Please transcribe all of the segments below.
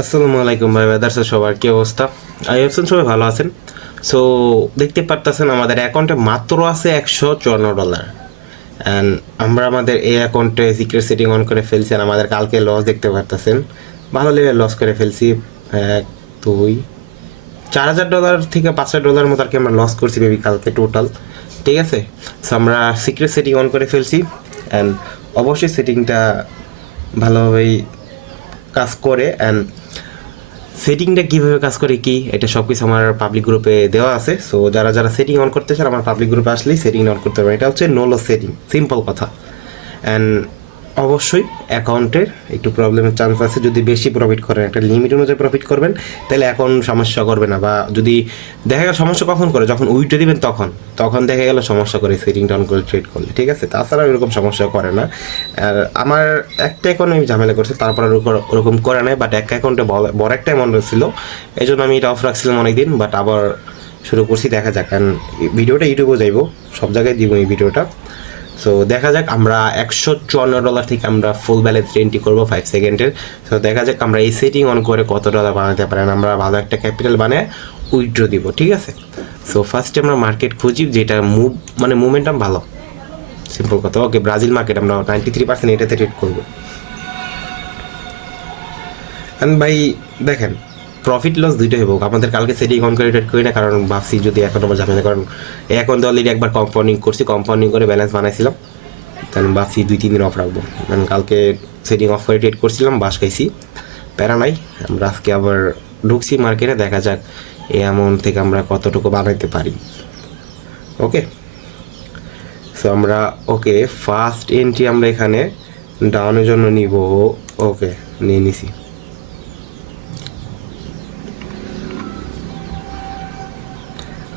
আসসালামু আলাইকুম ভাই ব্রাদার্স, সবার কি অবস্থা? আই হোপ সবাই ভালো আছেন। সো দেখতে পারতেছেন আমাদের অ্যাকাউন্টে মাত্র আছে $154 অ্যান্ড আমরা আমাদের এই অ্যাকাউন্টে সিক্রেট সেটিং অন করে ফেলছি আর আমাদের কালকে লস দেখতে পারতেছেন, ভালো লেভেল লস করে ফেলছি। 1 2 $4,000 থেকে $5,000 মতো আর কি আমরা লস করছি বেবি কালকে টোটাল। ঠিক আছে, সো আমরা সিক্রেট সেটিং অন করে ফেলছি অ্যান্ড অবশ্যই সেটিংটা ভালোভাবেই কাজ করে। অ্যান্ড সেটিংটা কীভাবে কাজ করে কি এটা সব কিছু আমার পাবলিক গ্রুপে দেওয়া আছে। সো যারা যারা সেটিং অন করতে চান আমার পাবলিক গ্রুপে আসলেই সেটিং অন করতে পারবেন। এটা হচ্ছে নো লস সেটিং, সিম্পল কথা। অ্যান্ড অবশ্যই অ্যাকাউন্টের একটু প্রবলেমের চান্স আছে যদি বেশি প্রফিট করেন, একটা লিমিট অনুযায়ী প্রফিট করবেন তাহলে অ্যাকাউন্ট সমস্যা করবে না। বা যদি দেখা গেল সমস্যা কখন করে, যখন উইথড্র দিবেন তখন তখন দেখা গেল সমস্যা করে সেটিংটা অন করে ট্রেড করলে। ঠিক আছে, তাছাড়া এরকম সমস্যা করে না। আর আমার একটা অ্যাকাউন্টে আমি ঝামেলা করছি, তারপর আর ওরকম করে নাই। বাট একটা অ্যাকাউন্টে বড় একটা অ্যামাউন্ট ছিল, এই জন্য আমি এটা অফ রাখছিলাম অনেকদিন। বাট আবার শুরু করছি, দেখা যাক। কারণ ভিডিওটা ইউটিউবেও যাইব, সব জায়গায় দিব এই ভিডিওটা। সো দেখা যাক, আমরা $154 থেকে আমরা ফুল ব্যালেন্স এন্ট্রি করবো 5 সেকেন্ডের। সো দেখা যাক আমরা এই সেটিং অন করে কত ডলার বানাতে পারেন, আমরা ভালো একটা ক্যাপিটাল বানিয়ে উইথড্র দিব। ঠিক আছে, সো ফার্স্টে আমরা মার্কেট খুঁজি যেটা মুভমেন্টাম ভালো, সিম্পল কথা। ওকে, ব্রাজিল মার্কেট আমরা 93% এটাতে ট্রেড করবো। অ্যান্ড ভাই দেখেন, প্রফিট লস দুইটাই হোক, আমাদের কালকে সেটিং অন করে ট্রেড করি না, কারণ ভাবছি যদি এখন আবার ঝামেলা, কারণ এই অ্যাকাউন্টে অলরেডি একবার কম্পাউন্ডিং করছি, কম্পাউন্ডিং করে ব্যালেন্স বানাইছিলাম, তাহলে ভাবছি 2-3 দিন অফ রাখবো। কারণ কালকে সেটিং অফ করে ট্রেড করছিলাম, বাস খাইছি, প্যারা নাই। আমরা আজকে আবার ঢুকছি মার্কেটে, দেখা যাক এই অ্যামাউন্ট থেকে আমরা কতটুকু বানাইতে পারি। ওকে, সো আমরা ফার্স্ট এন্ট্রি আমরা এখানে ডাউনের জন্য নিব। ওকে, নিয়ে নিছি।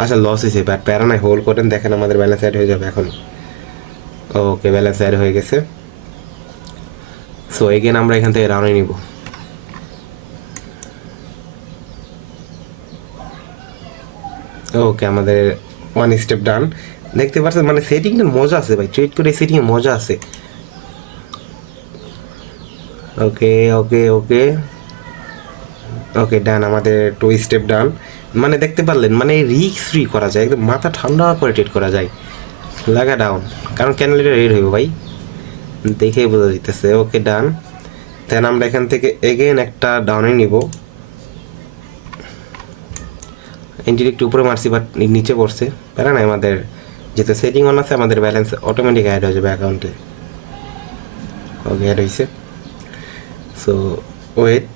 আচ্ছা, লস হয়েছে, বাট প্যারা নাই, হোল্ড করেন, দেখেন আমাদের ব্যালেন্স অ্যাড হয়ে যাবে এখন। ওকে, ব্যালেন্স অ্যাড হয়ে গেছে। সো এগেন আমরা এখান থেকে রাউন্ডে নিব। ওকে, আমাদের 1 স্টেপ ডান। দেখতে পাচ্ছেন মানে সেটিংটার মজা আছে ভাই, ট্রেড করে সেটিংয়ে মজা আছে। ওকে ওকে ওকে ওকে, ডান, আমাদের 2 স্টেপ ডান। মানে দেখতে পারলেন, মানে রিস্ক ফ্রি করা যায়, একদম মাথা ঠান্ডা করে ট্রেড করা যায়। লাগা ডাউন, কারণ ক্যান্ডেলটা রেড হইব ভাই, দেখেই বোঝা যেতেছে। ওকে, ডান। দেন আমরা এখান থেকে এগেন একটা ডাউনে নিব। এন্ট্রি একটু উপরে মারছি, বাট নিচে পড়ছে, প্যারা নাই। আমাদের যেহেতু সেটিং অন আছে, আমাদের ব্যালেন্স অটোমেটিক অ্যাড হয়ে যাবে অ্যাকাউন্টে। ওকে, অ্যাড হয়েছে। সো ওয়েট,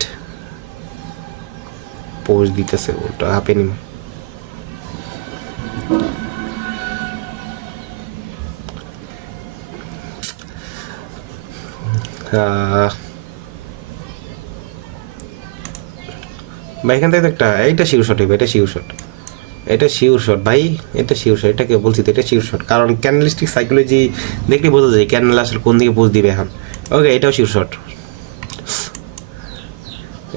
পোস্ট দিতেছে, ওটা হাপে নিব। ভাই এখান থেকে তো একটা, এইটা শিওর শট হইবে, এটা শিওর শট, এটা শিওর শট ভাই, এটা শিওর শট। এটাকে বলছি তো, এটা শিওর শট, কারণ ক্যান্ডেলিস্টিক সাইকোলজি দেখলে বোঝা যায় ক্যান্ডেল আসলে কোন দিকে পোজ দিবে এখন। ওকে, এটাও শিওর শট,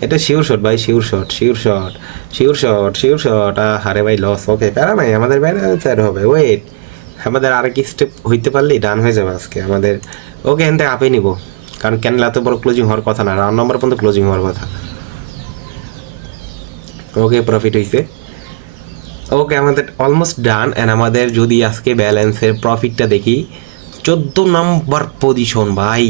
এটা শিওর শট ভাই, sure shot, sure shot, sure shot, sure shot. আরে ভাই লস। ওকে, প্যারা নাই, আমাদের ব্যালেন্স অ্যাড হবে। ওয়েট, আমাদের আর কি স্টেপ হইতে পারলেই ডান হয়ে যাবে আজকে আমাদের। ওকে, এখান থেকে আপে নিব, কারণ ক্যান্ডেল এত বড় ক্লোজিং হওয়ার কথা না, রাউন্ড নাম্বার পর্যন্ত ক্লোজিং হওয়ার কথা। ওকে, প্রফিট হয়েছে। ওকে, আমাদের অলমোস্ট ডান। অ্যান্ড আমাদের যদি আজকে ব্যালেন্সের প্রফিটটা দেখি, 14 নম্বর পজিশন ভাই,